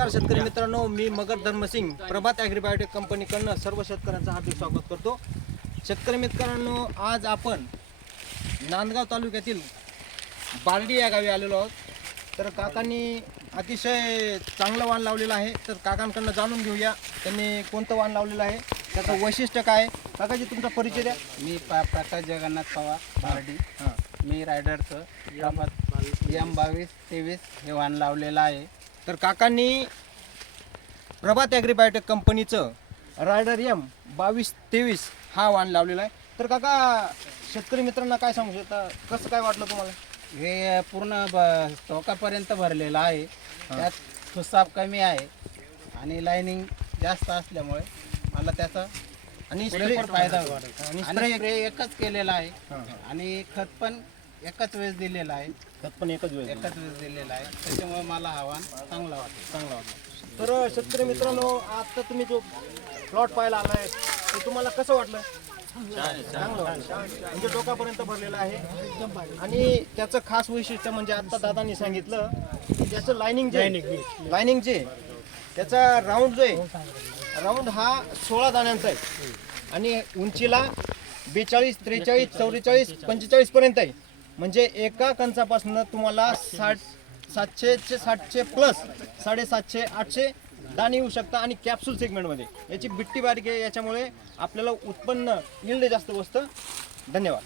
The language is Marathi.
नमस्कार शेतकरी मित्रांनो, मी मगर धर्मसिंग प्रभात ॲग्रीबायोटेक कंपनीकडनं सर्व शेतकऱ्यांचं हार्दिक स्वागत करतो। शेतकरी मित्रांनो, आज आपण नांदगाव तालुक्यातील बार्डी या गावी आलेलो आहोत। तर काकांनी अतिशय चांगलं वाण लावलेलं आहे। तर काकांकडनं जाणून घेऊया त्यांनी कोणतं वाण लावलेलं आहे, त्याचं वैशिष्ट्य काय। काकाजी तुमचा परिचय द्या। मी प्रकाश जगन्नाथ पवार बार्डी। मी रायडरचं M2223 हे वाण लावलेलं आहे। तर काकांनी प्रभात ॲग्रीबायोटेक कंपनीचं रायडर M2223 हा वाण लावलेला आहे। तर काका शेतकरी मित्रांना काय सांगू शकता, कसं काय वाटलं तुम्हाला? हे पूर्ण टोकापर्यंत भरलेलं आहे। त्यात फुसाप कमी आहे आणि लाइनिंग जास्त असल्यामुळे मला त्याचा आणि पुरेपूर फायदा होतो। आणि आणि स्प्रे एकच केलेला आहे आणि खत पण एकच वेळेस दिलेला आहे। खत पण एकच वेळ दिलेला आहे, त्याच्यामुळे मला हा वाण चांगला वाटतो। तर शेतकरी मित्रांनो, आता तुम्ही जो प्लॉट पाहायला आलाय ते तुम्हाला कसं वाटलं? चांगलं वाटलं, म्हणजे टोकापर्यंत भरलेलं आहे। आणि त्याचं खास वैशिष्ट्य म्हणजे आता दादांनी सांगितलं की त्याचं लाइनिंग जे त्याचा राऊंड जो आहे, राऊंड हा 16 दाण्यांचा आहे आणि उंचीला 42, 43, 44, 45 पर्यंत आहे। म्हणजे एका कंचापासून तुम्हाला 700 प्लस 750, 800 दाणे येऊ शकता। आणि कॅप्सूल सेगमेंटमध्ये याची बिट्टी बारीक आहे, याच्यामुळे आपल्याला उत्पन्न यील्ड जास्त बसतं। धन्यवाद।